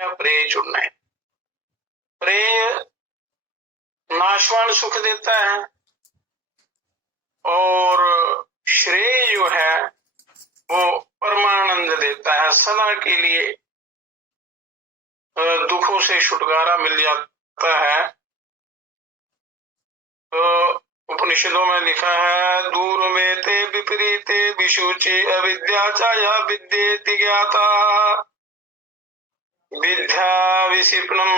प्रेय चुनना है। प्रेय नाशवान सुख देता है और श्रेय जो है वो परमानंद देता है, सदा के लिए दुखों से छुटकारा मिल जाता है। तो उपनिषदों में लिखा है, दूर में ते विपरीते विशुचि अविद्या चाया विद्येति ज्ञाता विद्या विशिप्नम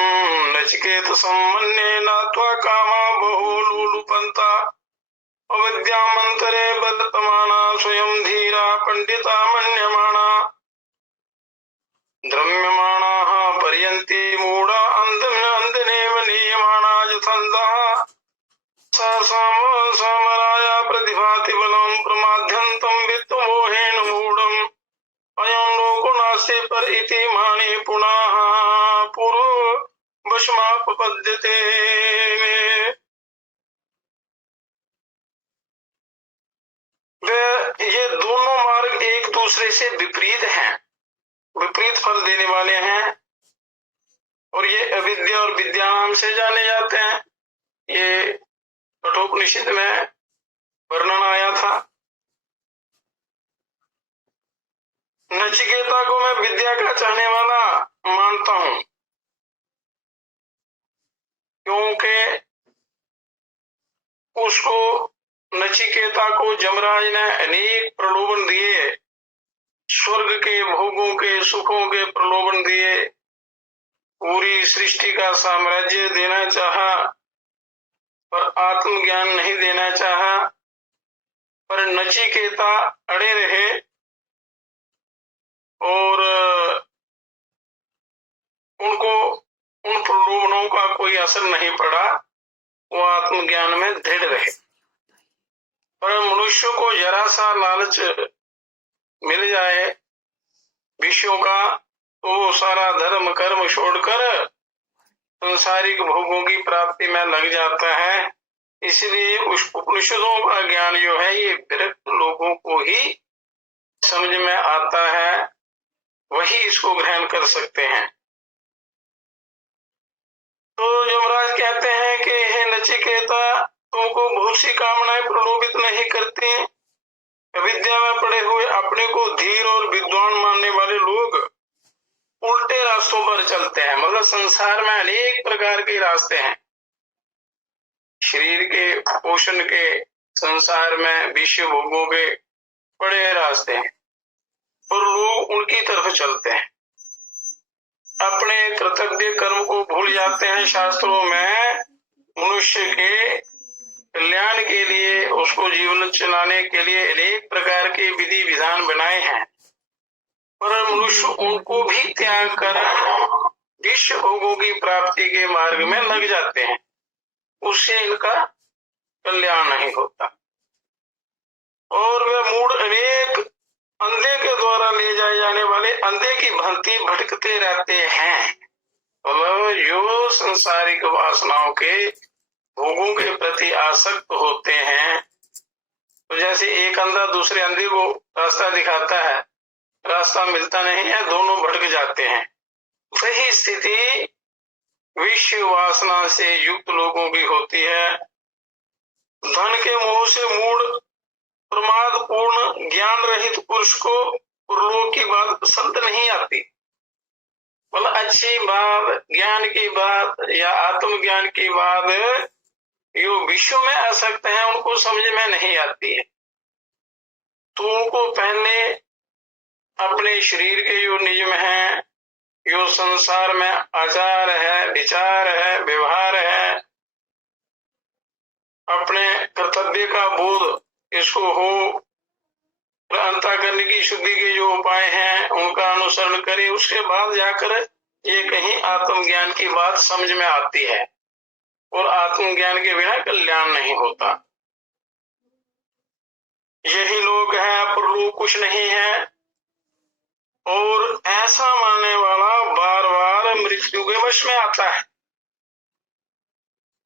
नचिकेत सम्मन्ये नात्वा कामा बहु लुलुपन्ता अविद्यामंतरे वर्तमाना स्वयं धीरा पंडिता मन्यमाना द्रम्यमाणाः पर्यन्ति मूढा अंधनेव नीयमाना यथन्तः समराया प्रतिभाति बलम प्रमाद्यन्तं वित्तमोहेन मूढम् अयं लोको नास्ति पर इति माने पुनः पूर्व वशमापपद्यते। ये दोनों मार्ग एक दूसरे से विपरीत हैं, विपरीत फल देने वाले हैं और ये अविद्या और विद्या नाम से जाने जाते हैं। ये कठोपनिषद में वर्णन आया था। नचिकेता को मैं विद्या का चाहने वाला मानता हूं, क्योंकि उसको नचिकेता को यमराज ने अनेक प्रलोभन दिए, स्वर्ग के भोगों के सुखों के प्रलोभन दिए, पूरी सृष्टि का साम्राज्य देना चाहा पर आत्मज्ञान नहीं देना चाहा। पर नचिकेता अड़े रहे और उनको उन प्रलोभनों का कोई असर नहीं पड़ा, वो आत्मज्ञान में दृढ़ रहे। पर मनुष्य को जरा सा लालच मिल जाए विषयों का तो वो सारा धर्म कर्म छोड़कर संसारिक भोगों की प्राप्ति में लग जाता है। इसलिए उस उपनिषदों का ज्ञान जो है ये विरक्त लोगों को ही समझ में आता है, वही इसको ग्रहण कर सकते हैं। तो यमराज कहते हैं कि हे नचिकेता, तुमको बहुत सी कामनाएं प्रलोभित नहीं करती। अविद्या में पड़े हुए अपने को धीर और विद्वान मानने वाले लोग उल्टे रास्तों पर चलते हैं। मतलब संसार में अनेक प्रकार के रास्ते हैं, शरीर के पोषण के, संसार में विषय भोगों के बड़े रास्ते हैं और लोग उनकी तरफ चलते हैं, अपने कर्तव्य कर्म को भूल जाते हैं। शास्त्रों में मनुष्य के कल्याण के लिए, उसको जीवन चलाने के लिए अनेक प्रकार के विधि विधान बनाए हैं, पर मनुष्य उनको भी त्याग कर विश्व भोगों की प्राप्ति के मार्ग में लग जाते हैं, उससे इनका कल्याण नहीं होता। और वे मूढ़ अनेक अंधे के द्वारा ले जाए जाने वाले अंधे की भांति भटकते रहते हैं। मतलब जो संसारिक वासनाओं के भोगों के प्रति आसक्त होते हैं, तो जैसे एक अंधा दूसरे अंधे को रास्ता दिखाता है, रास्ता मिलता नहीं है, दोनों भटक जाते हैं। वही स्थिति विषय वासना से युक्त लोगों की होती है। धन के मोह से मूढ़ प्रमाद पूर्ण ज्ञान रहित पुरुष को परलोक की बात पसंद नहीं आती। मतलब अच्छी बात, ज्ञान की बात या आत्मज्ञान की बात जो विश्व में आसक्त हैं उनको समझ में नहीं आती है। तो उनको पहले अपने शरीर के जो नियम है, जो संसार में आचार है, विचार है, व्यवहार है, अपने कर्तव्य का बोध इसको हो, अंतःकरण की शुद्धि के जो उपाय हैं उनका अनुसरण करे, उसके बाद जाकर ये कहीं आत्मज्ञान की बात समझ में आती है। और आत्मज्ञान के बिना कल्याण नहीं होता। यही लोग हैं, परलोक कुछ नहीं है। और ऐसा मानने वाला बार बार मृत्यु के वश में आता है।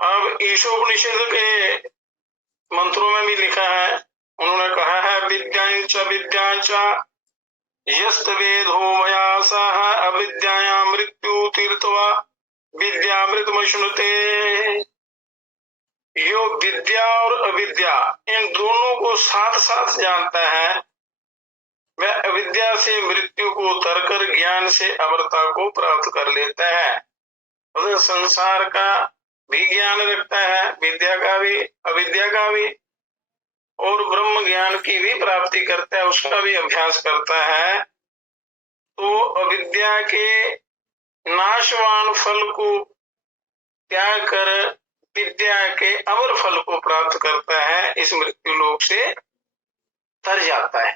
अब ईशोपनिषद के मंत्रों में भी लिखा है, उन्होंने कहा है विद्यांच यस्त वेदो मया सह अविद्याया मृत्यु बुद्ध्वा विद्यामृतमश्नुते। यो विद्या और अविद्या इन दोनों को साथ साथ जानता है, वह अविद्या से मृत्यु को उतरकर ज्ञान से अमरता को प्राप्त कर लेता है। तो संसार का भी ज्ञान रखता है, विद्या का भी अविद्या का भी, और ब्रह्म ज्ञान की भी प्राप्ति करता है, उसका भी अभ्यास करता है। तो अविद्या के नाशवान फल को त्याग कर विद्या के अमर फल को प्राप्त करता है, इस मृत्यु लोक से तर जाता है।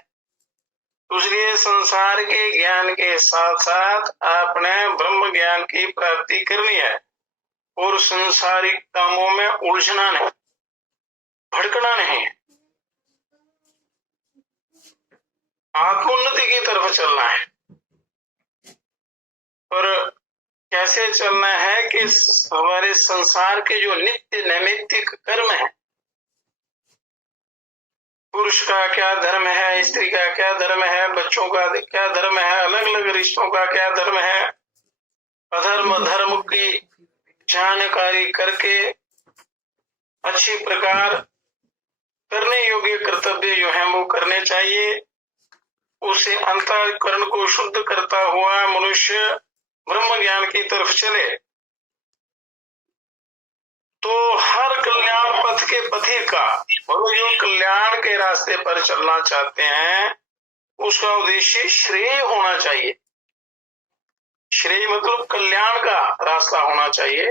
इसलिए संसार के ज्ञान के साथ साथ अपने ब्रह्म ज्ञान की प्राप्ति करनी है और संसारिक कामों में उलझना नहीं, भटकना नहीं, आत्मोन्नति की तरफ चलना है। और कैसे चलना है कि हमारे संसार के जो नित्य नैमित्तिक कर्म है, पुरुष का क्या धर्म है, स्त्री का क्या धर्म है, बच्चों का क्या धर्म है, अलग अलग रिश्तों का क्या धर्म है, अधर्म धर्म की जानकारी करके अच्छी प्रकार करने योग्य कर्तव्य जो है वो करने चाहिए। उसे अंतःकरण को शुद्ध करता हुआ मनुष्य ब्रह्म ज्ञान की तरफ चले तो हर कल्याण पथ के पथिक का, और जो कल्याण के रास्ते पर चलना चाहते हैं उसका उद्देश्य श्रेय होना चाहिए। श्रेय मतलब कल्याण का रास्ता होना चाहिए।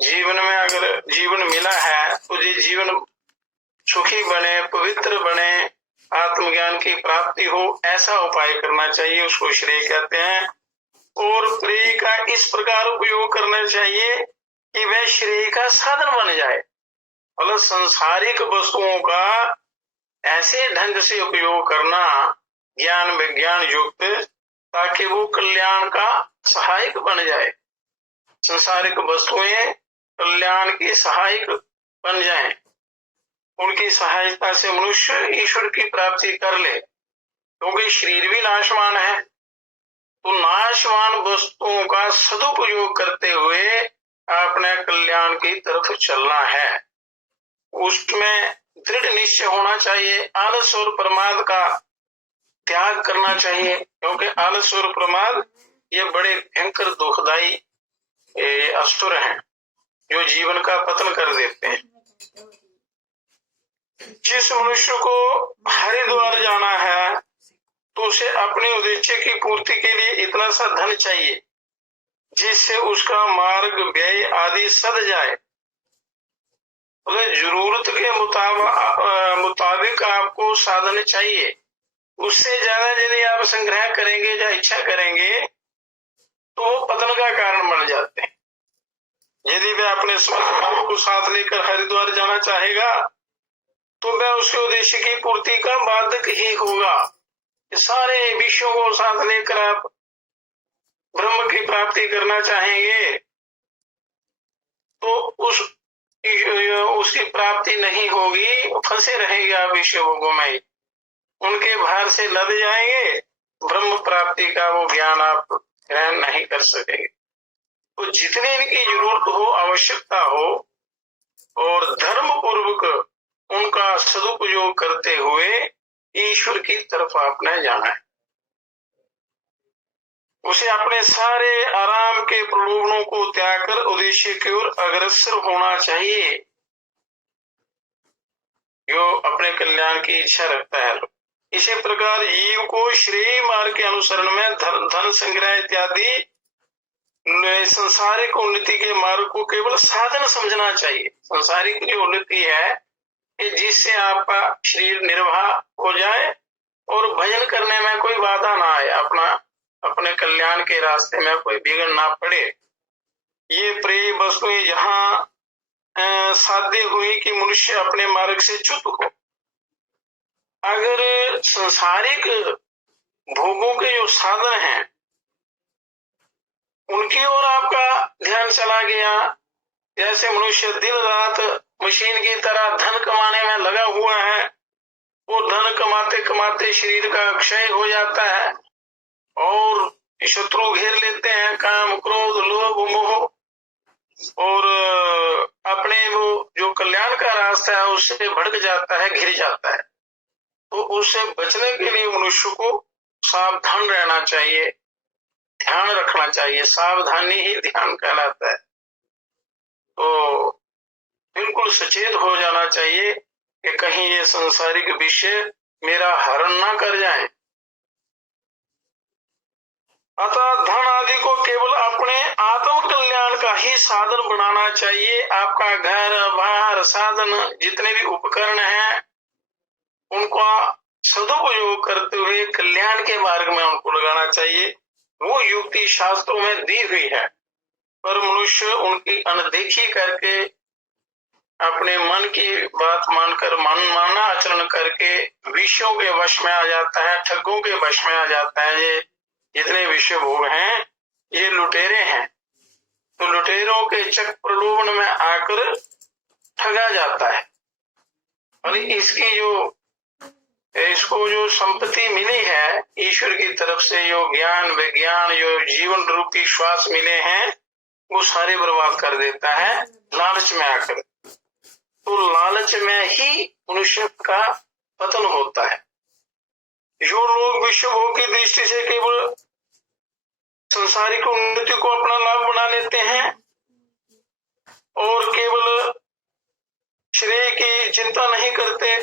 जीवन में अगर जीवन मिला है तो ये जीवन सुखी बने, पवित्र बने, आत्मज्ञान की प्राप्ति हो, ऐसा उपाय करना चाहिए, उसको श्रेय कहते हैं। और प्रेय का इस प्रकार उपयोग करना चाहिए कि वह श्रेय का साधन बन जाए। मतलब सांसारिक वस्तुओं का ऐसे ढंग से उपयोग करना ज्ञान विज्ञान युक्त, ताकि वो कल्याण का सहायक बन जाए। सांसारिक वस्तुएं कल्याण की सहायक बन जाएं, उनकी सहायता से मनुष्य ईश्वर की प्राप्ति कर ले। क्योंकि शरीर भी नाशवान है, तो नाशवान वस्तुओं का सदुपयोग करते हुए अपने कल्याण की तरफ चलना है। उसमें दृढ़ निश्चय होना चाहिए। आलस और प्रमाद का त्याग करना चाहिए, क्योंकि आलस और प्रमाद ये बड़े भयंकर दुखदाई असुर हैं जो जीवन का पतन कर देते हैं। जिस मनुष्य को हरिद्वार जाना है तो उसे अपने उद्देश्य की पूर्ति के लिए इतना सा धन चाहिए जिससे उसका मार्ग व्यय आदि सध जाए। जरूरत के मुताबिक आपको साधन चाहिए। उससे ज्यादा यदि आप संग्रह करेंगे या इच्छा करेंगे तो वो पतन का कारण बन जाते हैं। यदि वह अपने समस्त को साथ लेकर हरिद्वार जाना चाहेगा तो वह उसके उद्देश्य की पूर्ति का बाधक ही होगा। सारे विषयों को साथ लेकर आप ब्रह्म की प्राप्ति करना चाहेंगे तो उसकी प्राप्ति नहीं होगी, फंसे रहेंगे आप विषय भोगों में, उनके भार से लद जाएंगे, ब्रह्म प्राप्ति का वो ज्ञान आप ग्रहण नहीं कर सकेंगे। तो जितनी इनकी जरूरत हो, आवश्यकता हो, और धर्म पूर्वक उनका सदुपयोग करते हुए ईश्वर की तरफ आपने जाना है। उसे अपने सारे आराम के प्रलोभनों को त्याग कर उद्देश्य की ओर अग्रसर होना चाहिए, जो अपने कल्याण की इच्छा रखता है। इसी प्रकार जीव को श्रेय मार्ग के अनुसरण में धन संग्रह इत्यादि संसारिक उन्नति के मार्ग को केवल साधन समझना चाहिए। संसारिक जो उन्नति है कि जिससे आपका शरीर निर्वाह हो जाए और भजन करने में कोई बाधा ना आए, अपने कल्याण के रास्ते में कोई बिगड़ ना पड़े। ये प्रिय वस्तुएं जहाँ साध्य हुई कि मनुष्य अपने मार्ग से च्युत हो। अगर संसारिक भोगों के जो साधन हैं उनकी ओर आपका ध्यान चला गया, जैसे मनुष्य दिन रात मशीन की तरह धन कमाने में लगा हुआ है, वो धन कमाते कमाते शरीर का क्षय हो जाता है और शत्रु घेर लेते हैं, काम क्रोध लोभ मोह और अपने वो जो कल्याण का रास्ता है उससे भड़क जाता है, घिर जाता है। तो उससे बचने के लिए मनुष्य को सावधान रहना चाहिए, ध्यान रखना चाहिए। सावधानी ही ध्यान कहलाता है। तो बिल्कुल सचेत हो जाना चाहिए कि कहीं ये सांसारिक विषय मेरा हरण ना कर जाए। अतः धन आदि को केवल अपने आत्म कल्याण का ही साधन बनाना चाहिए। आपका घर बाहर साधन जितने भी उपकरण हैं उनका सदुपयोग करते हुए कल्याण के मार्ग में उनको लगाना चाहिए। वो युक्ति शास्त्रों में दी हुई है, पर मनुष्य उनकी अनदेखी करके अपने मन की बात मानकर मनमाना आचरण करके विषयों के वश में आ जाता है, ठगों के वश में आ जाता है। ये जितने विषय भोग हैं ये लुटेरे हैं, तो लुटेरों के चक्र प्रलोभन में आकर ठगा जाता है। और इसको जो संपत्ति मिली है ईश्वर की तरफ से, जो ज्ञान विज्ञान जो जीवन रूपी श्वास मिले हैं, वो सारे बर्बाद कर देता है लालच में आकर। तो लालच में ही मनुष्य का पतन होता है। जो लोग विश्व भोग की दृष्टि से केवल संसारिक उन्नति को अपना लाभ बना लेते हैं और केवल श्रेय की चिंता नहीं करते,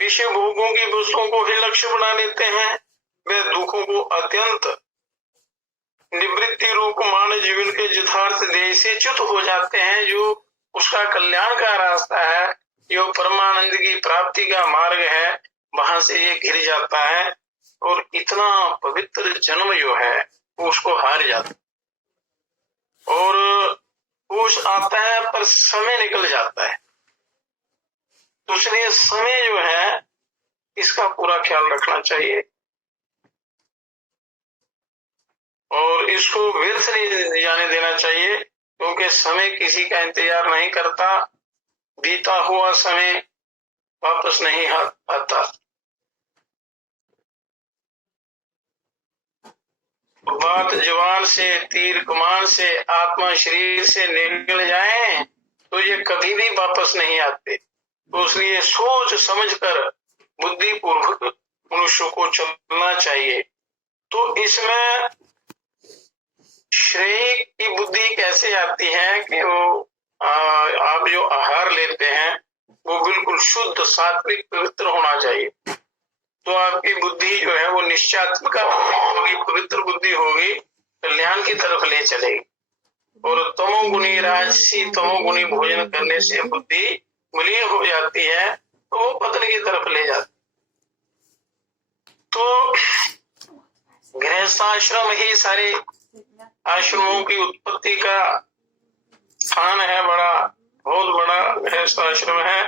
विषय भोगों की वस्तुओं को ही लक्ष्य बना लेते हैं, वे दुखों को अत्यंत निवृत्ति रूप मानव जीवन के यथार्थ ध्येय से च्युत हो जाते हैं। जो उसका कल्याण का रास्ता है, जो परमानंद की प्राप्ति का मार्ग है, वहां से ये घिर जाता है और इतना पवित्र जन्म जो है वो उसको हार जाता है। और होश आता है पर समय निकल जाता है। तो इसलिए समय जो है इसका पूरा ख्याल रखना चाहिए और इसको व्यर्थ नहीं जाने देना चाहिए, क्योंकि समय किसी का इंतजार नहीं करता। बीता हुआ समय वापस नहीं आता। बात जवान से तीर कमान से आत्मा शरीर से निकल जाए तो ये कभी भी वापस नहीं आते। तो इसलिए सोच समझकर बुद्धि पूर्वक मनुष्य को चलना चाहिए। तो इसमें श्रेय की बुद्धि कैसे आती है कि वो आप जो आहार लेते हैं वो बिल्कुल शुद्ध सात्विक पवित्र होना चाहिए। तो आपकी बुद्धि जो है वो निश्चयात्मक होगी, पवित्र बुद्धि होगी, कल्याण की तरफ ले चलेगी। और तमोगुणी राजसी तमोगुणी भोजन करने से बुद्धि मलिन हो जाती है तो वो पतन की तरफ ले जाती। तो गृहस्थाश्रम ही सारे आश्रमों की उत्पत्ति का स्थान है, बहुत बड़ा गृहस्थ आश्रम है।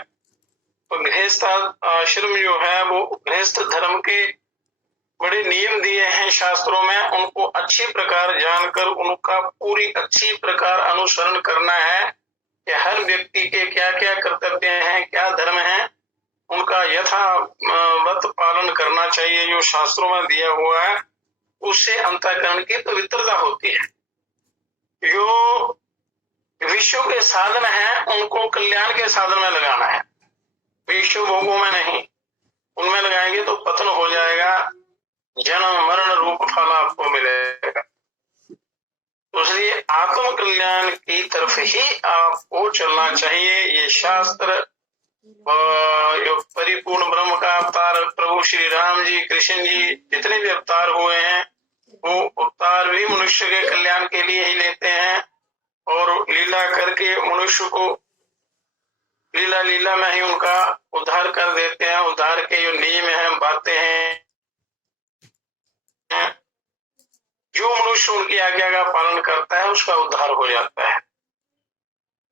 तो गृहस्थ आश्रम जो है वो गृहस्थ धर्म के बड़े नियम दिए हैं शास्त्रों में, उनको अच्छी प्रकार जानकर उनका पूरी अच्छी प्रकार अनुसरण करना है कि हर व्यक्ति के क्या क्या कर्तव्य हैं, क्या धर्म है, उनका यथावत पालन करना चाहिए। जो शास्त्रों में दिया हुआ है उससे अंतःकरण की पवित्रता होती है। जो विश्व के साधन हैं उनको कल्याण के साधन में लगाना है, विश्व भोगों में नहीं। उनमें लगाएंगे तो पतन हो जाएगा, जन्म मरण रूप फल आपको मिलेगा। तो इसलिए आत्म कल्याण की तरफ ही आपको चलना चाहिए। ये शास्त्र जो परिपूर्ण ब्रह्म का अवतार प्रभु श्री राम जी, कृष्ण जी, जितने भी अवतार हुए हैं वो अवतार भी मनुष्य के कल्याण के लिए ही लेते हैं और लीला करके मनुष्य को लीला में ही उनका उद्धार कर देते हैं। उद्धार के जो नियम हैं, बातें हैं, जो मनुष्य उनकी आज्ञा का पालन करता है उसका उद्धार हो जाता है।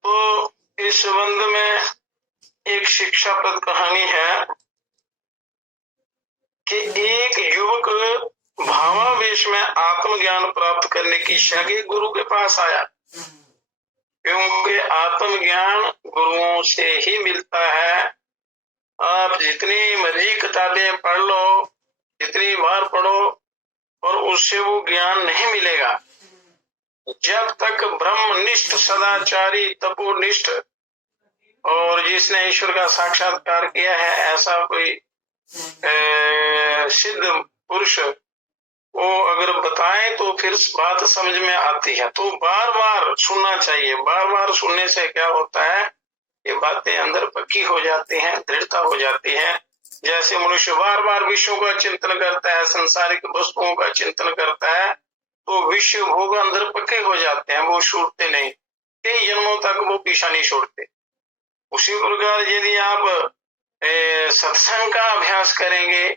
तो इस संबंध में एक शिक्षाप्रद कहानी है कि एक युवक भावावेश में आत्मज्ञान प्राप्त करने की इच्छा के गुरु के पास आया, क्योंकि आत्मज्ञान गुरुओं से ही मिलता है। आप जितनी मर्जी किताबें पढ़ लो, जितनी बार पढ़ो, और उससे वो ज्ञान नहीं मिलेगा। जब तक ब्रह्मनिष्ठ सदाचारी तपोनिष्ठ और जिसने ईश्वर का साक्षात्कार किया है ऐसा कोई सिद्ध पुरुष वो अगर बताए तो फिर बात समझ में आती है। तो बार बार सुनना चाहिए। बार बार सुनने से क्या होता है, ये बातें अंदर पक्की हो जाती हैं, दृढ़ता हो जाती है। जैसे मनुष्य बार बार विषयों का चिंतन करता है, संसारिक वस्तुओं का चिंतन करता है, तो विषय भोग अंदर पक्के हो जाते हैं, वो छूटते नहीं, कई जन्मों तक वो पीछा नहीं छोड़ते। उसी प्रकार यदि आप सत्संग का अभ्यास करेंगे,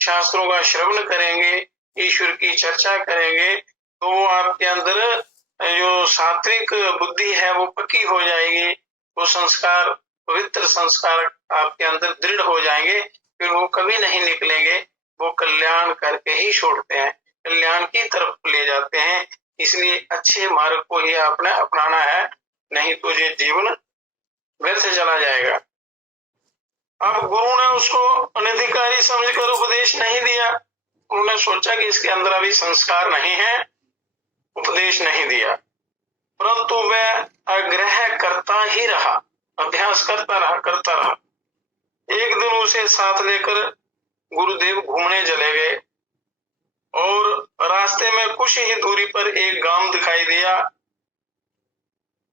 शास्त्रों का श्रवण करेंगे, ईश्वर की चर्चा करेंगे, तो वो आपके अंदर जो सात्विक बुद्धि है वो पक्की हो जाएगी, वो संस्कार, पवित्र संस्कार आपके अंदर दृढ़ हो जाएंगे, फिर वो कभी नहीं निकलेंगे, वो कल्याण करके ही छोड़ते हैं, कल्याण की तरफ ले जाते हैं। इसलिए अच्छे मार्ग को ही आपने अपनाना है, नहीं तो ये जीवन व्यर्थ चला जाएगा। अब गुरु ने उसको अनधिकारी समझकर उपदेश नहीं दिया, उन्होंने सोचा कि इसके अंदर अभी संस्कार नहीं है, उपदेश नहीं दिया, परंतु वह आग्रह करता ही रहा, अभ्यास करता रहा। एक दिन उसे साथ लेकर गुरुदेव घूमने चले गए और रास्ते में कुछ ही दूरी पर एक गांव दिखाई दिया।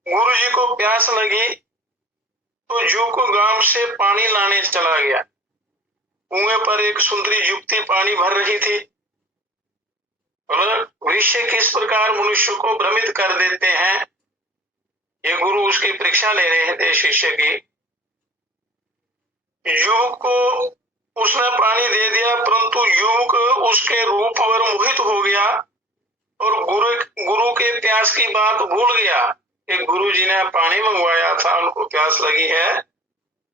गुरुजी को प्यास लगी तो जू को गांव से पानी लाने चला गया। कुएं पर एक सुंदरी युवती पानी भर रही थी। विषय किस प्रकार मनुष्य को भ्रमित कर देते हैं, ये गुरु उसकी परीक्षा ले रहे थे शिष्य की। युवक को उसने पानी दे दिया, परंतु युवक उसके रूप पर मोहित हो गया और गुरु के प्यास की बात भूल गया कि गुरु जी ने पानी मंगवाया था, उनको प्यास लगी है,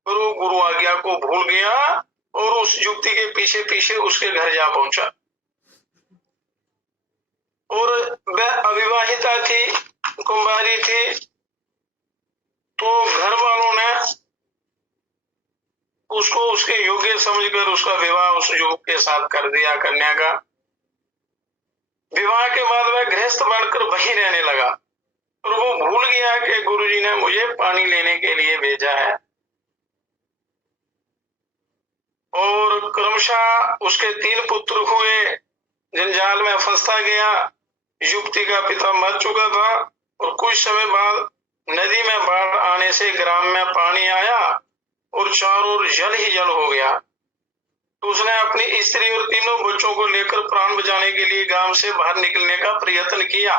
पर वो गुरु आज्ञा को भूल गया और उस युवती के पीछे पीछे उसके घर जा पहुंचा। और वह अविवाहिता थी, कुंवारी थी, तो घर वालों ने उसको उसके योग्य समझकर उसका विवाह उस युवक के साथ कर दिया, कन्या का। विवाह के बाद वह गृहस्थ बनकर वहीं रहने लगा और वो भूल गया कि गुरुजी ने मुझे पानी लेने के लिए भेजा है। और क्रमशः उसके 3 पुत्र हुए, जंजाल में फंसता गया। युवती का पिता मर चुका था और कुछ समय बाद नदी में बाढ़ आने से ग्राम में पानी आया और चारों ओर जल ही जल हो गया। तो उसने अपनी स्त्री और 3 बच्चों को लेकर प्राण बचाने के लिए गांव से बाहर निकलने का प्रयत्न किया।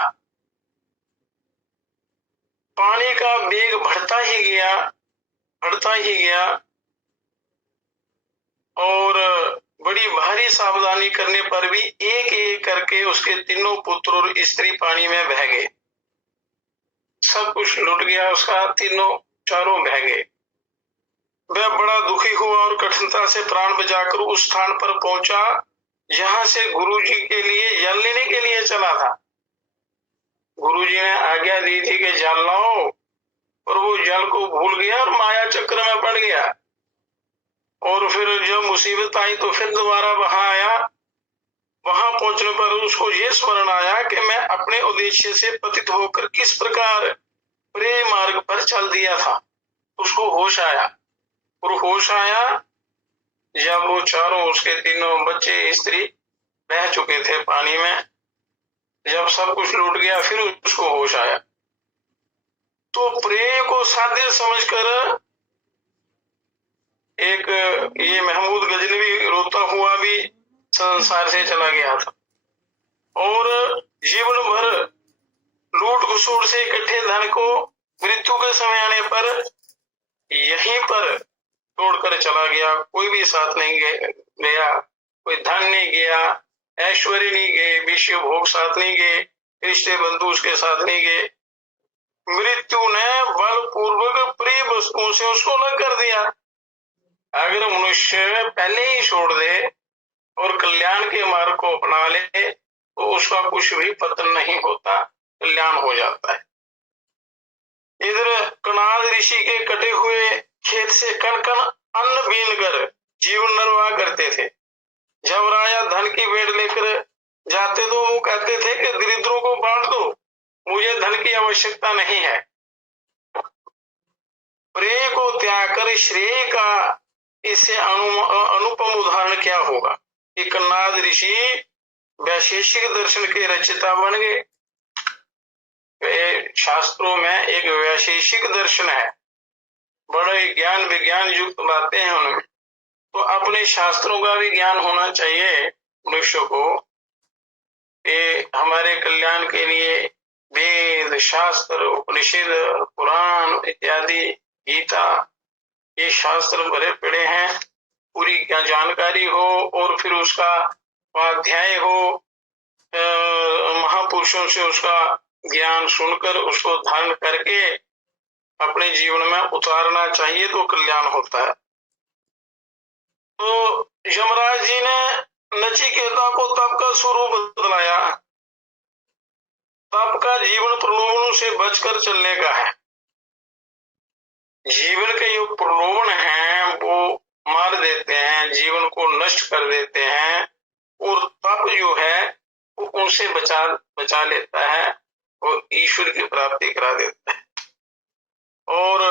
पानी का वेग बढ़ता ही गया और बड़ी भारी सावधानी करने पर भी एक एक करके उसके 3 पुत्र और स्त्री पानी में बह गए। सब कुछ लुट गया उसका, चारों बह गए। वह बड़ा दुखी हुआ और कठिनता से प्राण बचाकर उस स्थान पर पहुंचा जहां से गुरुजी के लिए जल लेने के लिए चला था। गुरुजी ने आज्ञा दी थी कि जल लाओ, और वो जल को भूल गया और माया चक्र में पड़ गया। और फिर जब मुसीबत आई तो फिर दोबारा वहां आया। वहां पहुंचने पर उसको ये स्मरण आया कि मैं अपने उद्देश्य से पतित होकर किस प्रकार प्रेम मार्ग पर चल दिया था। उसको होश आया, और होश आया जब वो चारों, उसके 3 बच्चे, स्त्री बह चुके थे पानी में। जब सब कुछ लूट गया फिर उसको होश आया। तो प्रेम को साध्य समझकर एक ये महमूद गजनवी रोता हुआ भी संसार से चला गया था और जीवन भर लूट घसोट से इकट्ठे धन को मृत्यु के समय आने पर यहीं पर छोड़कर चला गया। कोई भी साथ नहीं गया, कोई धन नहीं गया, ऐश्वर्य नहीं गए, विषय भोग साथ नहीं गए, रिश्ते बंधु उसके साथ नहीं गए। मृत्यु ने बलपूर्वक प्रिय वस्तुओं से उसको अलग कर दिया। अगर मनुष्य पहले ही छोड़ दे और कल्याण के मार्ग को अपना ले तो उसका कुछ भी पतन नहीं होता, कल्याण हो जाता है। इधर कनाद ऋषि के कटे हुए खेत से कण कण अन्न बीन कर जीवन निर्वाह करते थे। जब राजा धन की भेंट लेकर जाते तो वो कहते थे कि दरिद्रों को बांट दो, मुझे धन फल की आवश्यकता नहीं है। प्रेय को त्याग कर श्रेय का इससे अनुपम उदाहरण क्या होगा कि कन्नाद ऋषि वैशेषिक दर्शन के रचयिता बन गए। शास्त्रों में एक वैशेषिक दर्शन है, बड़े ज्ञान विज्ञान युक्त बातें हैं उनमें, तो अपने शास्त्रों का भी ज्ञान होना चाहिए मनुष्य को। ये हमारे कल्याण के लिए वेद शास्त्र उपनिषद पुराण इत्यादि गीता ये शास्त्र भरे पड़े हैं, पूरी क्या जानकारी हो और फिर उसका स्वाध्याय हो, महापुरुषों से उसका ज्ञान सुनकर उसको धारण करके अपने जीवन में उतारना चाहिए तो कल्याण होता है। तो यमराज जी ने नचिकेता को तप का स्वरूप बतलाया। तप का जीवन प्रलोभनों से बचकर चलने का है। जीवन के जो प्रलोभन हैं वो मार देते हैं, जीवन को नष्ट कर देते हैं, और तप जो है वो उनसे बचा लेता है और ईश्वर की प्राप्ति करा देता है। और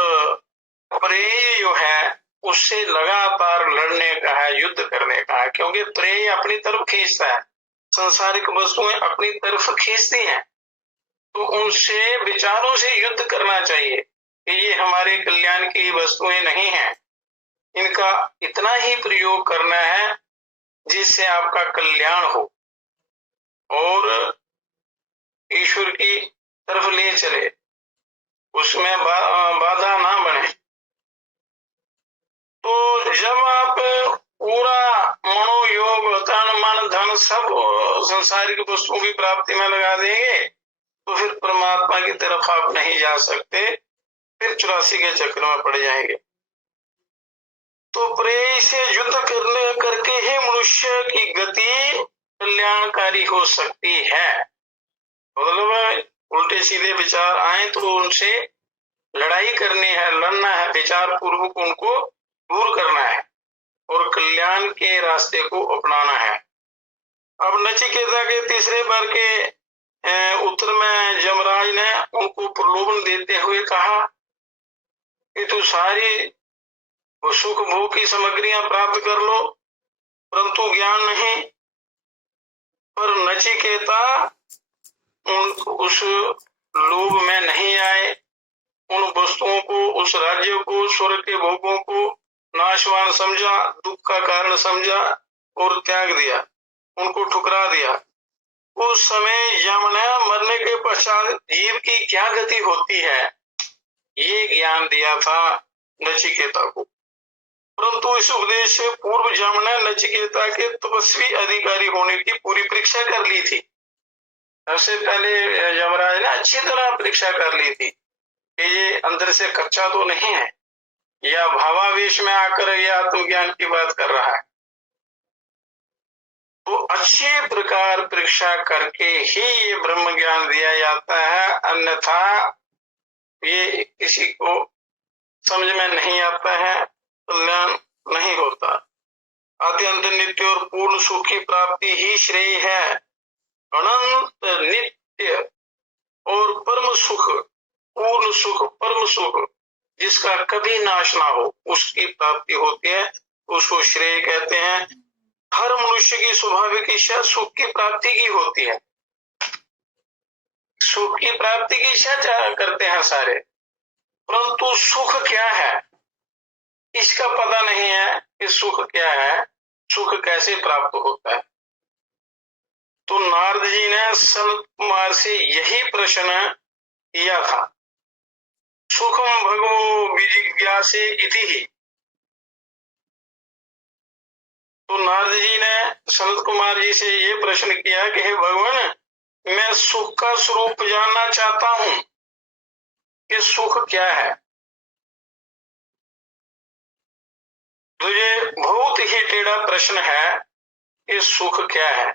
प्रेय जो है उससे लगातार लड़ने का है, युद्ध करने का है, क्योंकि प्रेय अपनी तरफ खींचता है, संसारिक वस्तुएं अपनी तरफ खींचती हैं, तो उनसे विचारों से युद्ध करना चाहिए कि ये हमारे कल्याण की वस्तुएं नहीं हैं, इनका इतना ही प्रयोग करना है जिससे आपका कल्याण हो और ईश्वर की तरफ ले चले, उसमें बाधा ना बने। तो जब आप पूरा मनोयोग तन मन धन सब संसारिक वस्तुओं की प्राप्ति में लगा देंगे तो फिर परमात्मा की तरफ आप नहीं जा सकते, फिर 84 के चक्र में पड़ जाएंगे। तो प्रेय से युद्ध करके ही मनुष्य की गति कल्याणकारी हो सकती है। मतलब उल्टे सीधे विचार आए तो उनसे लड़ाई करनी है, लड़ना है, विचार पूर्वक उनको दूर करना है और कल्याण के रास्ते को अपनाना है। अब नचिकेता के तीसरे बार के उत्तर में यमराज ने उनको प्रलोभन देते हुए कहा कि तू सारी सुख भोग की सामग्रियां प्राप्त कर लो परंतु ज्ञान नहीं। पर नचिकेता उस लोभ में नहीं आए, उन वस्तुओं को, उस राज्य को, स्वर्ग के भोगों को नाशवान समझा, दुख का कारण समझा और त्याग दिया, उनको ठुकरा दिया। उस समय यम ने मरने के पश्चात जीव की क्या गति होती है ये ज्ञान दिया था नचिकेता को। परंतु इस उपदेश से पूर्व यम ने नचिकेता के तपस्वी अधिकारी होने की पूरी परीक्षा कर ली थी। सबसे पहले यमराज ने अच्छी तरह परीक्षा कर ली थी कि ये अंदर से कच्चा तो नहीं है या भावावेश में आकर ये आत्मज्ञान की बात कर रहा है। तो अच्छे प्रकार परीक्षा करके ही ये ब्रह्म ज्ञान दिया जाता है, अन्यथा ये किसी को समझ में नहीं आता है, कल्याण नहीं होता। अत्यंत नित्य और पूर्ण सुख की प्राप्ति ही श्रेय है। अनंत नित्य और परम सुख, पूर्ण सुख, परम सुख जिसका कभी नाश ना हो उसकी प्राप्ति होती है, उसको श्रेय कहते हैं। हर मनुष्य की स्वाभाविक इच्छा सुख की प्राप्ति की होती है, सुख की प्राप्ति की इच्छा करते हैं सारे, परंतु सुख क्या है इसका पता नहीं है कि सुख क्या है, सुख कैसे प्राप्त होता है। तो नारद जी ने सनत कुमार से यही प्रश्न किया था, सुखम भगवो विजिज्ञासे इति ही। तो नारद जी ने सनत कुमार जी से ये प्रश्न किया कि हे भगवान, मैं सुख का स्वरूप जानना चाहता हूं कि सुख क्या है। तो ये बहुत ही टेढ़ा प्रश्न है कि सुख क्या है।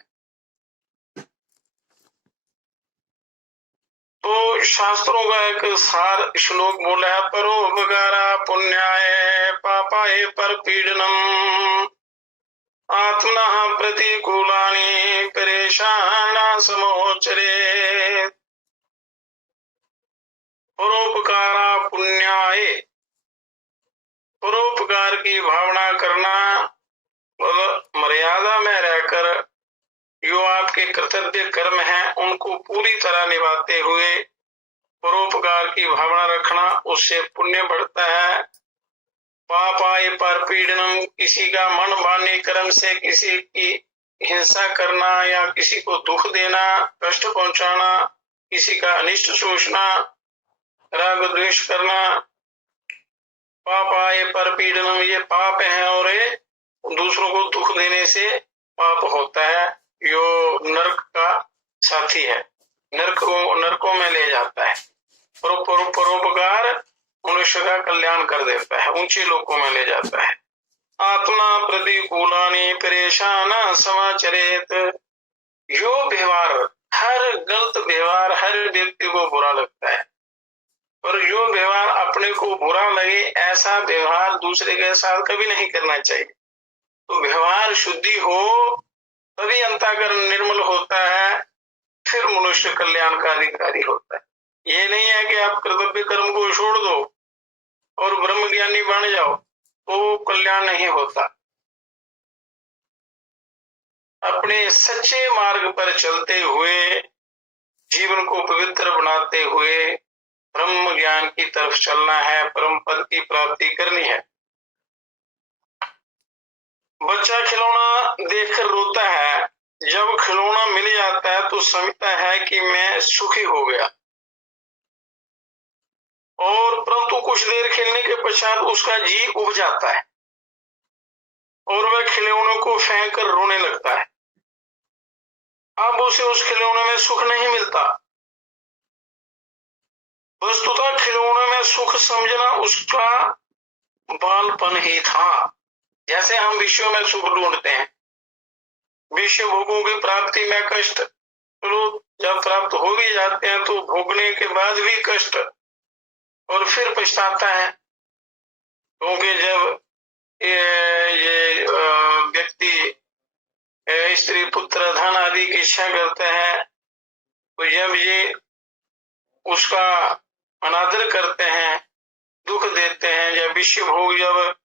तो शास्त्रों का एक सार श्लोक बोला है, परोपकारा पुण्याय पापाय परपीडनम आत्मनः प्रतिकूलानि परेशाना समोचरे। परोपकारा पुण्याय, परोपकार की भावना करना, मर्यादा में रहकर जो आपके कर्तव्य कर्म हैं उनको पूरी तरह निभाते हुए परोपकार की भावना रखना, उससे पुण्य बढ़ता है। पापाय परपीड़नम, किसी का मन मानने कर्म से किसी की हिंसा करना या किसी को दुख देना, कष्ट पहुंचाना, किसी का अनिष्ट सोचना, राग द्वेष करना, पापाय परपीड़नम, ये पाप है और ये दूसरों को दुख देने से पाप होता है, यो नरक का साथी है, नरकों में ले जाता है। परोपकार मनुष्य का कल्याण कर देता है, ऊंचे लोकों में ले जाता है। आत्मा प्रतिकूलानि परेशान समाचरेत, जो व्यवहार, हर गलत व्यवहार हर व्यक्ति को बुरा लगता है, और जो व्यवहार अपने को बुरा लगे ऐसा व्यवहार दूसरे के साथ कभी नहीं करना चाहिए। तो व्यवहार शुद्धि हो तभी अंतःकरण निर्मल होता है, फिर मनुष्य कल्याण का अधिकारी होता है। ये नहीं है कि आप कर्तव्य कर्म को छोड़ दो और ब्रह्म ज्ञानी बन जाओ तो कल्याण नहीं होता। अपने सच्चे मार्ग पर चलते हुए, जीवन को पवित्र बनाते हुए ब्रह्म ज्ञान की तरफ चलना है, परम पद की प्राप्ति करनी है। बच्चा खिलौना देखकर रोता है, जब खिलौना मिल जाता है तो समझता है कि मैं सुखी हो गया, और परंतु कुछ देर खेलने के पश्चात उसका जी उब जाता है और वह खिलौनों को फेंक कर रोने लगता है। अब उसे उस खिलौने में सुख नहीं मिलता। वस्तुतः खिलौने में सुख समझना उसका बालपन ही था। जैसे हम विश्व में सुख ढूंढते हैं, विश्व भोगों की प्राप्ति में कष्ट, लोग जब प्राप्त हो भी जाते हैं तो भोगने के बाद भी कष्ट और फिर पछताता है, क्योंकि जब ये व्यक्ति स्त्री पुत्र धन आदि की इच्छा करते हैं तो जब ये उसका अनादर करते हैं, दुख देते हैं, जब विश्व भोग जब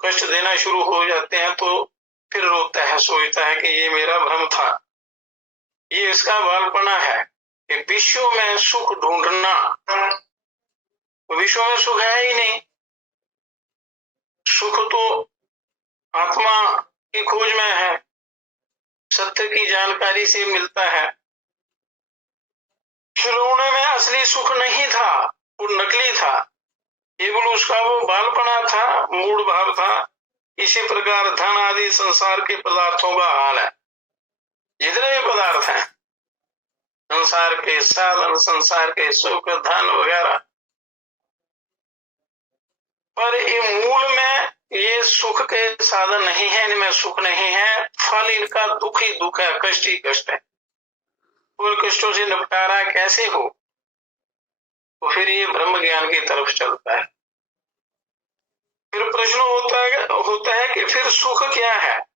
कष्ट देना शुरू हो जाते हैं तो फिर रोता है, सोचता है कि ये मेरा भ्रम था। ये इसका बालपना है कि विश्व में सुख ढूंढना, विश्व में सुख है ही नहीं। सुख तो आत्मा की खोज में है, सत्य की जानकारी से मिलता है। खिलौने में असली सुख नहीं था, वो नकली था, केवल उसका वो बालपना था, मूड भाव था। इसी प्रकार धन आदि संसार के पदार्थों का हाल है। जितने भी पदार्थ हैं, संसार के साधन, संसार के सुख, धन वगैरह, पर ये मूल में ये सुख के साधन नहीं है, इनमें सुख नहीं है, फल इनका दुख ही दुख है, कष्ट ही कष्ट है। और कष्टों से निपटारा कैसे हो, तो फिर ये ब्रह्म ज्ञान की तरफ चलता है। फिर प्रश्न होता है कि फिर सुख क्या है?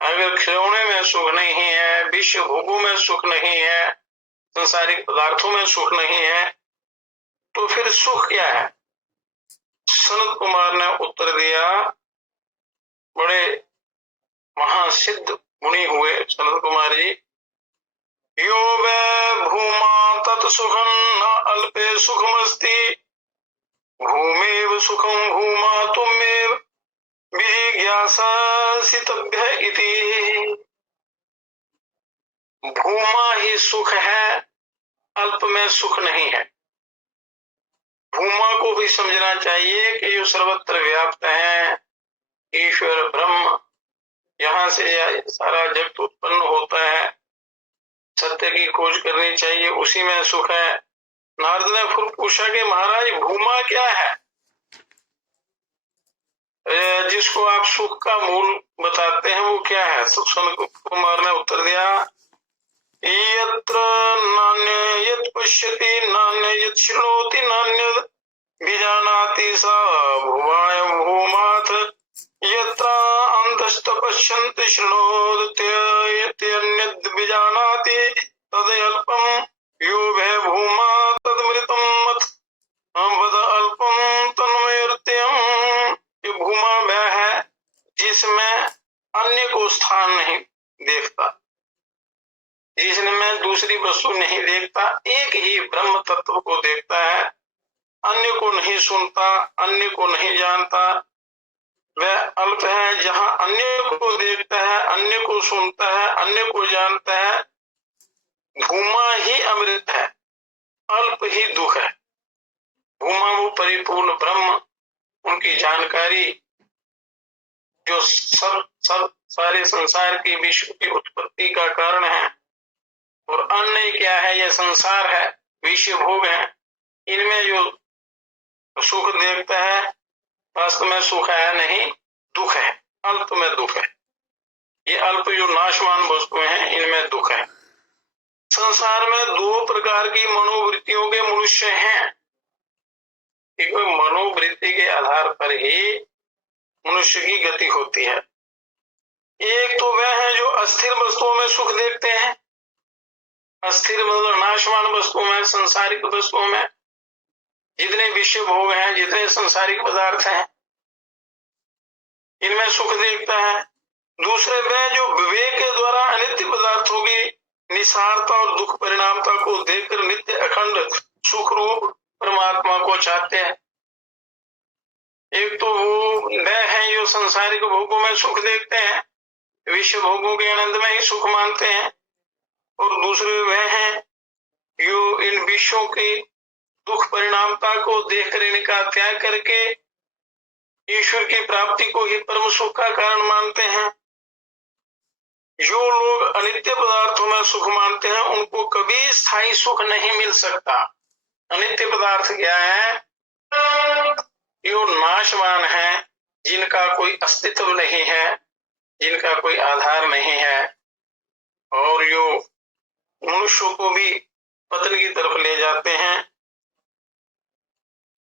अगर खिलौने में सुख नहीं है, विश्व भोगों में सुख नहीं है, संसारिक पदार्थों में सुख नहीं है, तो फिर सुख क्या है? सनत कुमार ने उत्तर दिया, बड़े महासिद्ध मुनि हुए सनत कुमार जी। यो वै भूमा तत्सुखं न अल्पे सुखमस्ति, भूमेव सुखं भूमा तुमेव विजिज्ञासासितभ्य इति। भूमा ही सुख है, अल्प में सुख नहीं है। भूमा को भी समझना चाहिए कि जो सर्वत्र व्याप्त है, ईश्वर ब्रह्म, यहाँ से सारा जगत उत्पन्न होता है, सत्य की खोज करनी चाहिए, उसी में सुख है। नारद ने फिर पूछा कि महाराज भूमा क्या है, जिसको आप सुख का मूल बताते हैं, वो क्या है? सनत कुमार ने उत्तर दिया, यत्र नान्य यत् पश्यति नान्य यत् शृणोति नान्य विजानाति सा भुवाय भूमाथ, यत्र अन्तश्च पश्यन्ति शृणोत्यन्यद् विजानाति तदल्पं यो भय भूमा तदमृतं मत्। नहीं देखता, एक ही ब्रह्म तत्व को देखता है, अन्य को नहीं सुनता, अन्य को नहीं जानता। वह अल्प है। जहां अन्य को देखता है, अन्य को सुनता है, अन्य को जानता है, भूमा ही अमृत है, अल्प ही दुख है। भूमा वो परिपूर्ण ब्रह्म, उनकी जानकारी जो सब सब सारे संसार की विश्व की उत्पत्ति का कारण है। और अन्य क्या है? यह संसार है, विषय भोग है। इनमें जो सुख देखता है, वास्तव में सुख है नहीं, दुख है, अल्प में दुख है। ये अल्प जो नाशवान वस्तुएं हैं, इनमें दुख है। संसार में दो प्रकार की मनोवृत्तियों के मनुष्य हैं। एक मनोवृत्ति के आधार पर ही मनुष्य की गति होती है। एक तो वह है जो अस्थिर वस्तुओं में सुख देखते हैं। अस्थिर मतलब नाशवान वस्तुओं में, संसारिक वस्तुओं में, जितने विषय भोग हैं, जितने संसारिक पदार्थ हैं, इनमें सुख देखता है। दूसरे वह जो विवेक के द्वारा अनित्य पदार्थों की निसारता और दुख परिणामता को देखकर नित्य अखंड सुख रूप परमात्मा को चाहते हैं। एक तो वो वह है जो संसारिक भोगों में सुख देखते हैं, विश्व भोगों के आनंद में ही सुख मानते हैं। और दूसरे वह है जो इन विश्वों की दुख परिणामता को देखकर इनका त्याग करके ईश्वर की प्राप्ति को ही परम सुख का कारण मानते हैं। जो लोग अनित्य पदार्थों में सुख मानते हैं, उनको कभी स्थायी सुख नहीं मिल सकता। अनित्य पदार्थ क्या है? जो नाशवान है, जिनका कोई अस्तित्व नहीं है, जिनका कोई आधार नहीं है, और जो मनुष्यों को भी पतन की तरफ ले जाते हैं।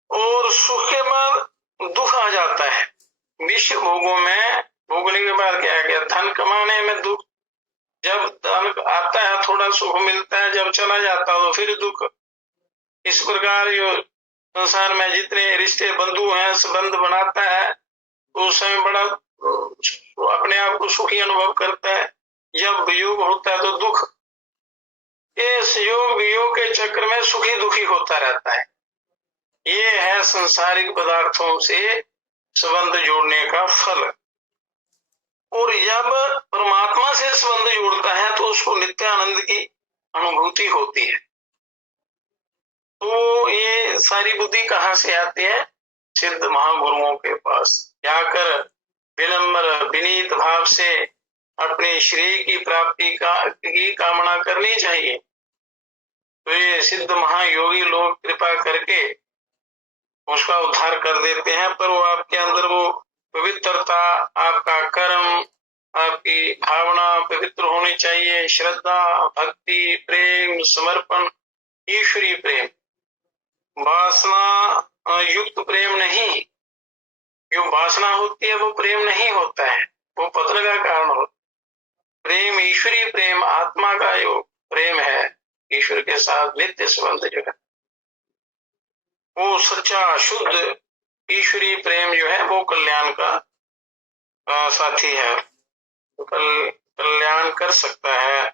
और सुख के बाद दुख आ जाता है। विश्व भोगों में भोगने के बाद क्या है? धन कमाने में दुख। जब धन आता है थोड़ा सुख मिलता है, जब चला जाता है तो फिर दुख। इस प्रकार जो संसार में जितने रिश्ते बंधु हैं, संबंध बनाता है, उस समय बड़ा अपने आप को सुखी अनुभव करता है। जब वियोग होता है तो दुख। इस योग वियोग के चक्र में सुखी दुखी होता रहता है। ये है संसारिक पदार्थों से संबंध जोड़ने का फल। और जब परमात्मा से संबंध जोड़ता है तो उसको नित्यानंद की अनुभूति होती है। तो ये सारी बुद्धि कहाँ से आती है? सिद्ध महागुरुओं के पास जाकर विनम्र विनीत भाव से अपने श्रेय की प्राप्ति की कामना करनी चाहिए। तो ये सिद्ध महायोगी लोग कृपा करके उसका उद्धार कर देते हैं। पर वो आपके अंदर वो पवित्रता, आपका कर्म, आपकी भावना पवित्र होनी चाहिए। श्रद्धा, भक्ति, प्रेम, समर्पण, ईश्वरीय प्रेम, वासना युक्त प्रेम नहीं। जो वासना होती है वो प्रेम नहीं होता है, वो पतन का कारण होता है। प्रेम ईश्वरीय प्रेम, आत्मा का जो प्रेम है, ईश्वर के साथ नित्य संबंध जो है, वो सच्चा शुद्ध ईश्वरीय प्रेम जो है वो कल्याण का साथी है, कल्याण कर सकता है।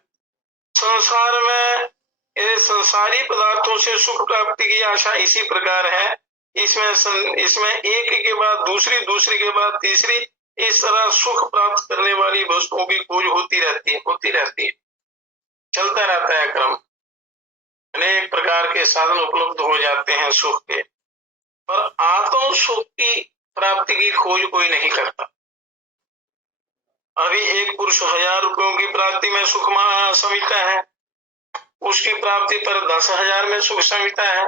संसार में संसारी पदार्थों से सुख प्राप्ति की आशा इसी प्रकार है। इसमें एक के बाद दूसरी, दूसरी के बाद तीसरी, इस तरह सुख प्राप्त करने वाली वस्तुओं की खोज होती रहती है, चलता रहता है क्रम। अनेक प्रकार के साधन उपलब्ध हो जाते हैं सुख के, पर आत्म सुख की प्राप्ति की खोज कोई नहीं करता। अभी एक पुरुष 1000 रुपयों की प्राप्ति में सुख समझता है, उसकी प्राप्ति पर 10,000 में सुख समझता है,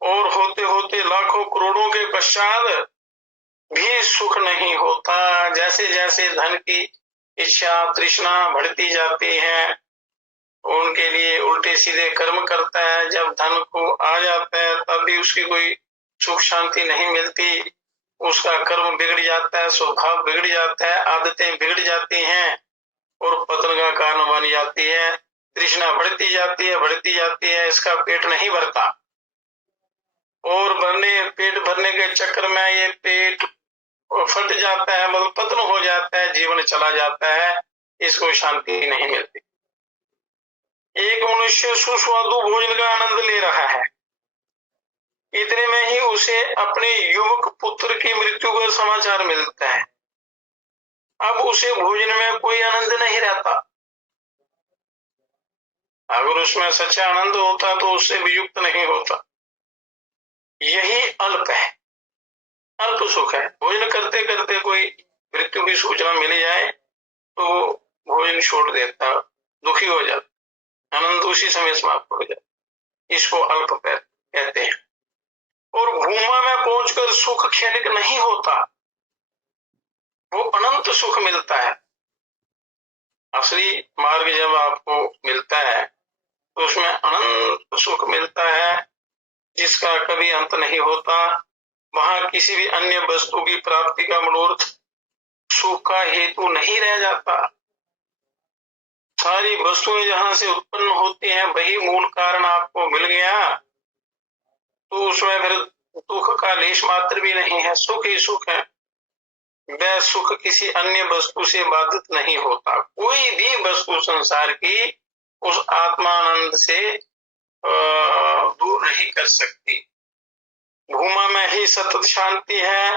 और होते होते लाखों करोड़ों के पश्चात भी सुख नहीं होता। जैसे जैसे धन की इच्छा तृष्णा बढ़ती जाती है, उनके लिए उल्टे सीधे कर्म करता है। जब धन को आ जाता है तब भी उसकी कोई सुख शांति नहीं मिलती। उसका कर्म बिगड़ जाता है, स्वभाव बिगड़ जाता है, आदतें बिगड़ जाती हैं और पतन का कारण बन जाती है। तृष्णा बढ़ती जाती है, इसका पेट नहीं भरता, और पेट भरने के चक्कर में ये पेट फट जाता है, मतलब पतन हो जाता है, जीवन चला जाता है, इसको शांति नहीं मिलती। एक मनुष्य सुस्वादु भोजन का आनंद ले रहा है, इतने में ही उसे अपने युवक पुत्र की मृत्यु का समाचार मिलता है। अब उसे भोजन में कोई आनंद नहीं रहता। अगर उसमें सच्चा आनंद होता तो उससे वियुक्त नहीं होता। यही अल्प है, अल्प सुख है। भोजन करते करते कोई मृत्यु की सूचना मिल जाए तो भोजन छोड़ देता, दुखी हो जाता, आनंद उसी समय समाप्त हो जाता। इसको अल्प कहते हैं। और भूमा में पहुंचकर सुख क्षणिक नहीं होता, वो अनंत सुख मिलता है। असली मार्ग जब आपको मिलता है तो उसमें अनंत सुख मिलता है, जिसका कभी अंत नहीं होता। वहां किसी भी अन्य वस्तु की प्राप्ति का मनोरथ सुख का हेतु नहीं रह जाता। सारी वस्तुएं जहां से उत्पन्न होती हैं वही मूल कारण आपको मिल गया तो उसमें फिर दुख का लेश मात्र भी नहीं है, सुख ही सुख है। वह सुख किसी अन्य वस्तु से बाधित नहीं होता। कोई भी वस्तु संसार की उस आत्मानंद से दूर नहीं कर सकती। भूमा में ही सतत शांति है,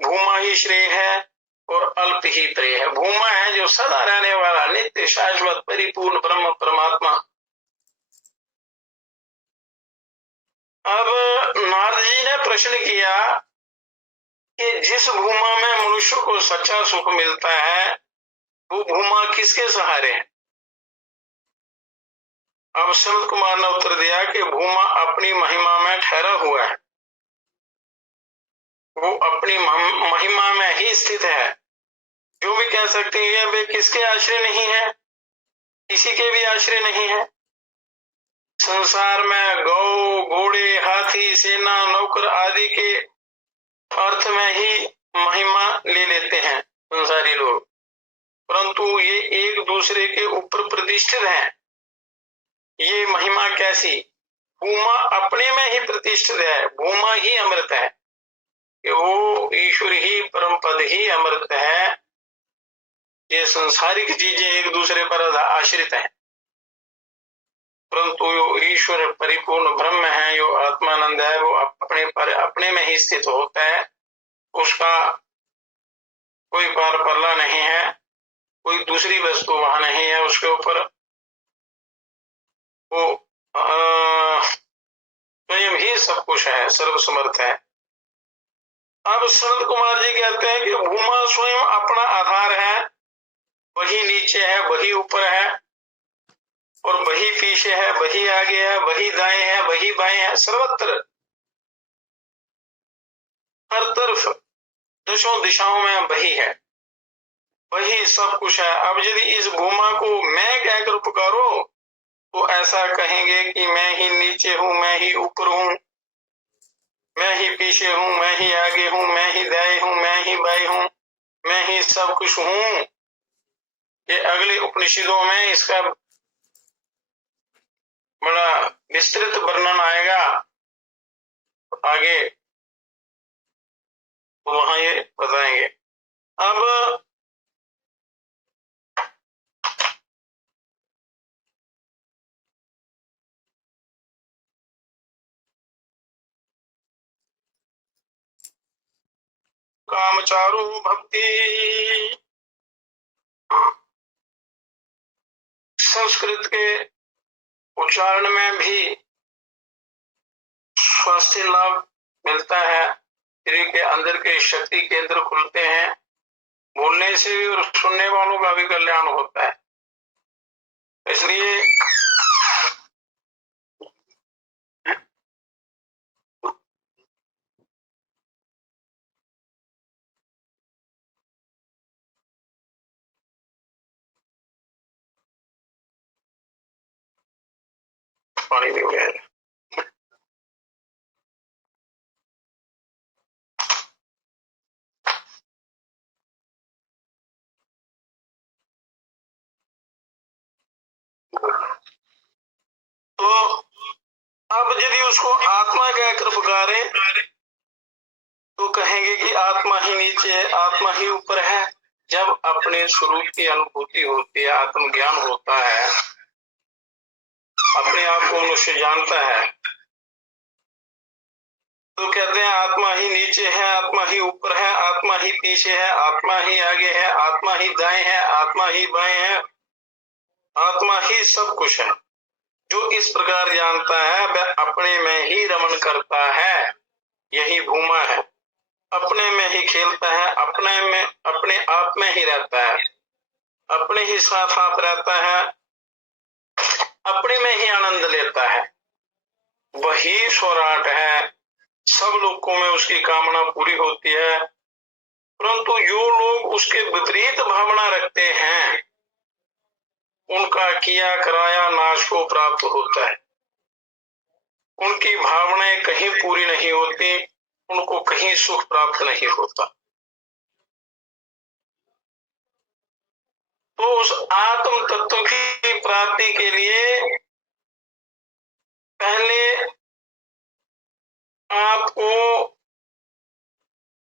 भूमा ही श्रेय है और अल्प ही प्रेय है। भूमा है जो सदा रहने वाला नित्य शाश्वत परिपूर्ण ब्रह्म परमात्मा। अब नारद जी ने प्रश्न किया कि जिस भूमा में मनुष्य को सच्चा सुख मिलता है वो भूमा किसके सहारे है? अब सनत कुमार ने उत्तर दिया कि भूमा अपनी महिमा में ठहरा हुआ है, वो अपनी महिमा में ही स्थित है। जो भी कह सकते हैं वे किसके आश्रय नहीं है, किसी के भी आश्रय नहीं है। संसार में गौ घोड़े हाथी सेना नौकर आदि के अर्थ में ही महिमा ले लेते हैं संसारी लोग, परंतु ये एक दूसरे के ऊपर प्रतिष्ठित हैं। ये महिमा कैसी? भूमा अपने में ही प्रतिष्ठित है, भूमा ही अमृत है कि वो ईश्वर ही परम पद ही अमृत है। ये संसारिक चीजें एक दूसरे पर आश्रित हैं, परंतु जो ईश्वर परिपूर्ण ब्रह्म है, जो आत्मानंद है, वो अपने में ही स्थित होता है। उसका कोई पार पल्ला नहीं है, कोई दूसरी वस्तु वहां नहीं है उसके ऊपर। वो स्वयं ही सब कुछ है, सर्वसमर्थ है। अब सनत कुमार जी कहते हैं कि भूमा स्वयं अपना आधार है, वही नीचे है, वही ऊपर है और वही पीछे है, वही आगे है, वही दाएं है, वही बाएं है, सर्वत्र हर तरफ दशों दिशाओं में वही है, वही सब कुछ है। अब यदि इस भूमा को मैं कहकर पुकारो तो ऐसा कहेंगे कि मैं ही नीचे हूं, मैं ही ऊपर हूं, मैं ही पीछे हूं, मैं ही आगे हूं, मैं ही दाएं हूं, मैं ही बाएं हूं, मैं ही सब कुछ हूं। ये अगले उपनिषदों में इसका बड़ा विस्तृत वर्णन आएगा आगे, तो वहां ये बताएंगे। अब कामचारो भक्ति, संस्कृत के उच्चारण में भी स्वास्थ्य लाभ मिलता है, शरीर के अंदर के शक्ति केंद्र खुलते हैं, बोलने से भी और सुनने वालों का भी कल्याण होता है। इसलिए पानी भी हो गया। तो अब यदि उसको आत्मा कहकर पुकारे तो कहेंगे कि आत्मा ही नीचे है, आत्मा ही ऊपर है। जब अपने स्वरूप की अनुभूति होती है, आत्मज्ञान होता है, अपने आप को मनुष्य जानता है तो कहते हैं आत्मा ही नीचे है, आत्मा ही ऊपर है, आत्मा ही पीछे है, आत्मा ही आगे है, आत्मा ही दाएं है, आत्मा ही बाएं है, आत्मा ही सब कुछ है। जो इस प्रकार जानता है वह अपने में ही रमण करता है, यही भूमा है। अपने में ही खेलता है, अपने आप में ही रहता है, अपने ही साथ आप रहता है, अपने में ही आनंद लेता है। वही स्वराट है, सब लोगों में उसकी कामना पूरी होती है, परंतु जो लोग उसके विपरीत भावना रखते हैं उनका किया कराया नाश को प्राप्त होता है। उनकी भावनाएं कहीं पूरी नहीं होती, उनको कहीं सुख प्राप्त नहीं होता। तो उस आत्म तत्व की प्राप्ति के लिए पहले आपको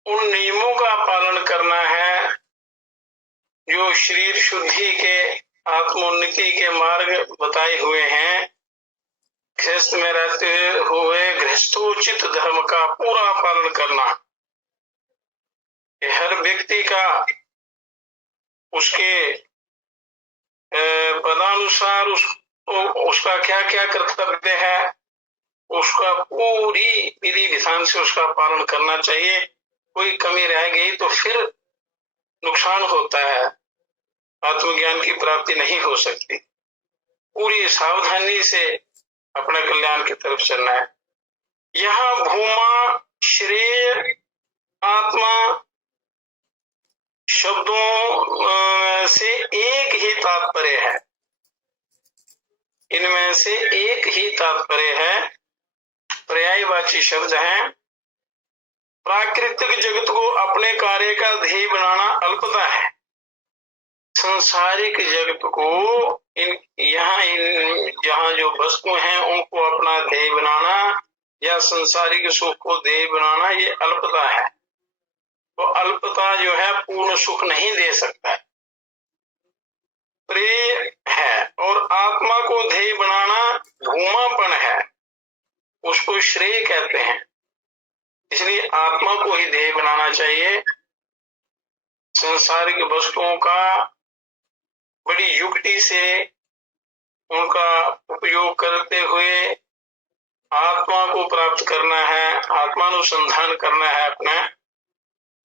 उन नियमों का पालन करना है जो शरीर शुद्धि के आत्मोन्नति के मार्ग बताए हुए हैं। गृहस्थ में रहते हुए गृहस्थोचित धर्म का पूरा पालन करना। हर व्यक्ति का उसके पदानुसार उसका क्या क्या कर्तव्य है, उसका पूरी विधि विधान से उसका पालन करना चाहिए। कोई कमी रह गई तो फिर नुकसान होता है, आत्मज्ञान की प्राप्ति नहीं हो सकती। पूरी सावधानी से अपने कल्याण की तरफ चलना है। यह भूमा श्रेय आत्मा शब्दों से एक ही तात्पर्य है, इनमें से एक ही तात्पर्य है, पर्यायवाची शब्द हैं। प्राकृतिक जगत को अपने कार्य का ध्येय बनाना अल्पता है। सांसारिक जगत को जहाँ जो वस्तु हैं उनको अपना ध्येय बनाना या सांसारिक सुख को ध्येय बनाना ये अल्पता है। तो अल्पता जो है पूर्ण सुख नहीं दे सकता है, प्रिय है। और आत्मा को ध्येय बनाना भूमापन है, उसको श्रेय कहते हैं। इसलिए आत्मा को ही ध्येय बनाना चाहिए। सांसारिक वस्तुओं का बड़ी युक्ति से उनका उपयोग करते हुए आत्मा को प्राप्त करना है, आत्मानुसंधान करना है अपना,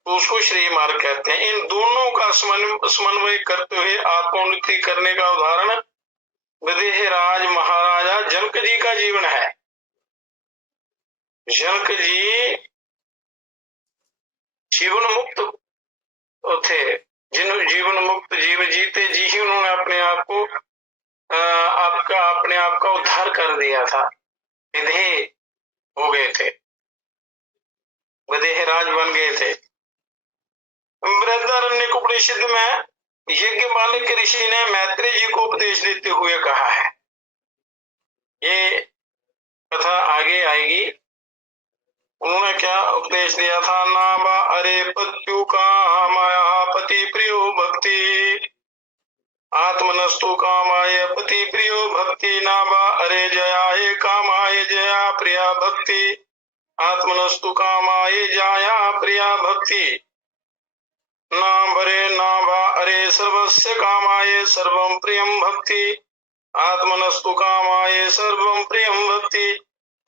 तो उसको श्रेय मार्ग कहते हैं। इन दोनों का समन्वय करते हुए आत्मोन्नति करने का उदाहरण विदेहराज महाराजा जनक जी का जीवन है। जनक जी जीवन मुक्त थे, जिन जीवन मुक्त जीव जीते जी ही उन्होंने अपने आप को अपने आप का उद्धार कर दिया था, विधेय हो गए थे, विदेहराज बन गए थे। बृहदारण्यक उपनिषद में यज्ञपालक ऋषि ने मैत्रेय जी को उपदेश देते हुए कहा है, ये कथा आगे आएगी। उन्होंने क्या उपदेश दिया था? नाबा अरे पत्यु कामाया पति प्रियो भक्ति, आत्मनस्तु कामाय पति प्रियो भक्ति, नाबा अरे जयाय कामाय जया प्रिया भक्ति, आत्मनस्तु कामाय जाया प्रिया भक्ति, नाभा अरे सर्वस्य कामाय सर्वं प्रियं भक्ति, आत्मनस्तु कामाय सर्वं प्रियं भक्ति,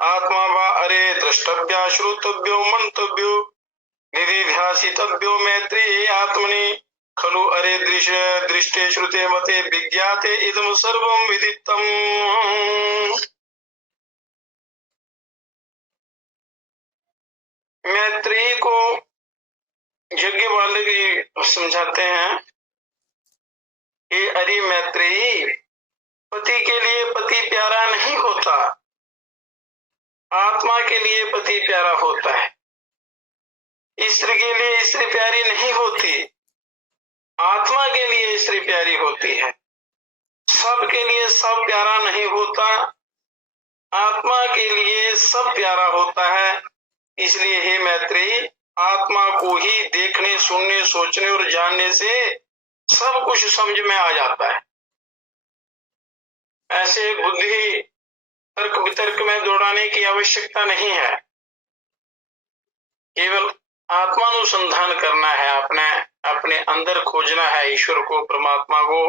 आत्मा वा अरे द्रष्टव्या श्रोतव्यो मंतव्यो निधिध्यासितव्यो मैत्री आत्मनि खलु अरे दृष्टे श्रुते मते विज्ञाते इदं सर्वं विदितम्। मैत्री को यज्ञपालक समझाते हैं कि अरे मैत्री, पति के लिए पति प्यारा नहीं होता, आत्मा के लिए पति प्यारा होता है। स्त्री के लिए स्त्री प्यारी नहीं होती, आत्मा के लिए स्त्री प्यारी होती है। सब के लिए सब प्यारा नहीं होता, आत्मा के लिए सब प्यारा होता है। इसलिए हे मैत्री, आत्मा को ही देखने, सुनने, सोचने और जानने से सब कुछ समझ में आ जाता है। ऐसे बुद्धि तर्क वितर्क में दौड़ाने की आवश्यकता नहीं है। केवल आत्मानुसंधान करना है, अपने अपने अंदर खोजना है ईश्वर को, परमात्मा को,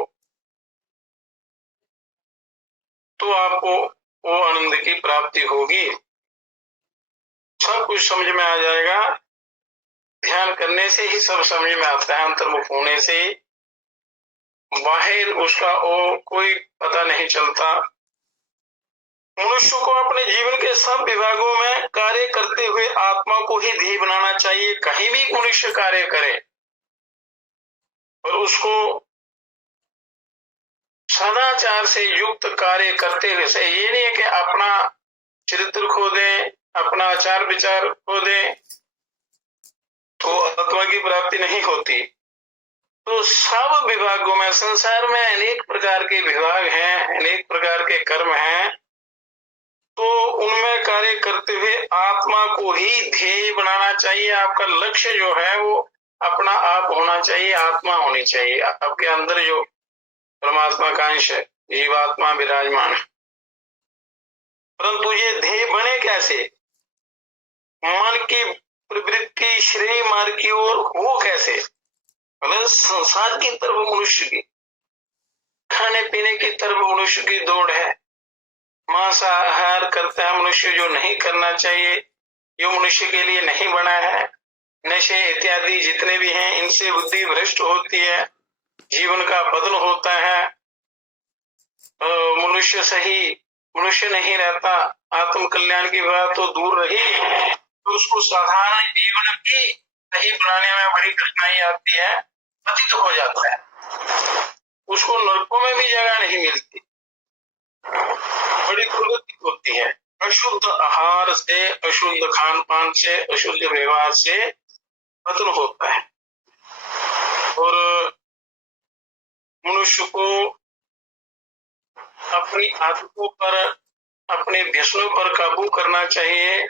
तो आपको वो आनंद की प्राप्ति होगी। सब कुछ समझ में आ जाएगा। ध्यान करने से ही सब समझ में आता है, अंतर्मुख होने से बाहर उसका वो कोई पता नहीं चलता। मनुष्य को अपने जीवन के सब विभागों में कार्य करते हुए आत्मा को ही ध्येय बनाना चाहिए। कहीं भी मनुष्य कार्य करे और उसको सदाचार से युक्त कार्य करते हुए, ये नहीं है कि अपना चरित्र खो दे, अपना आचार विचार खो दे तो आत्मा की प्राप्ति नहीं होती। तो सब विभागों में, संसार में अनेक प्रकार के विभाग हैं, अनेक प्रकार के कर्म हैं, तो उनमें कार्य करते हुए आत्मा को ही ध्येय बनाना चाहिए। आपका लक्ष्य जो है वो अपना आप होना चाहिए, आत्मा होनी चाहिए। आपके अंदर जो परमात्मा का अंश है, जीवात्मा विराजमान है। परंतु ये ध्येय बने कैसे? मन की प्रवृत्ति श्रेय मार्ग की ओर हो कैसे? मतलब संसार की तरफ मनुष्य की, खाने पीने की तरफ मनुष्य की दौड़ है, मांसाहार करता है मनुष्य, जो नहीं करना चाहिए, जो मनुष्य के लिए नहीं बना है। नशे इत्यादि जितने भी हैं, इनसे बुद्धि भ्रष्ट होती है, जीवन का पतन होता है, मनुष्य सही मनुष्य नहीं रहता। आत्म कल्याण की बात तो दूर रही, तो उसको साधारण जीवन की सही बनाने में बड़ी कठिनाई आती है, पतित हो जाता है, उसको नरकों में भी जगह नहीं मिलती, बड़ी दुर्गति होती है। अशुद्ध आहार से, अशुद्ध खान पान से, अशुद्ध व्यवहार से पतन होता है। और मनुष्य को अपनी आदतों पर, अपने व्यसनों पर काबू करना चाहिए।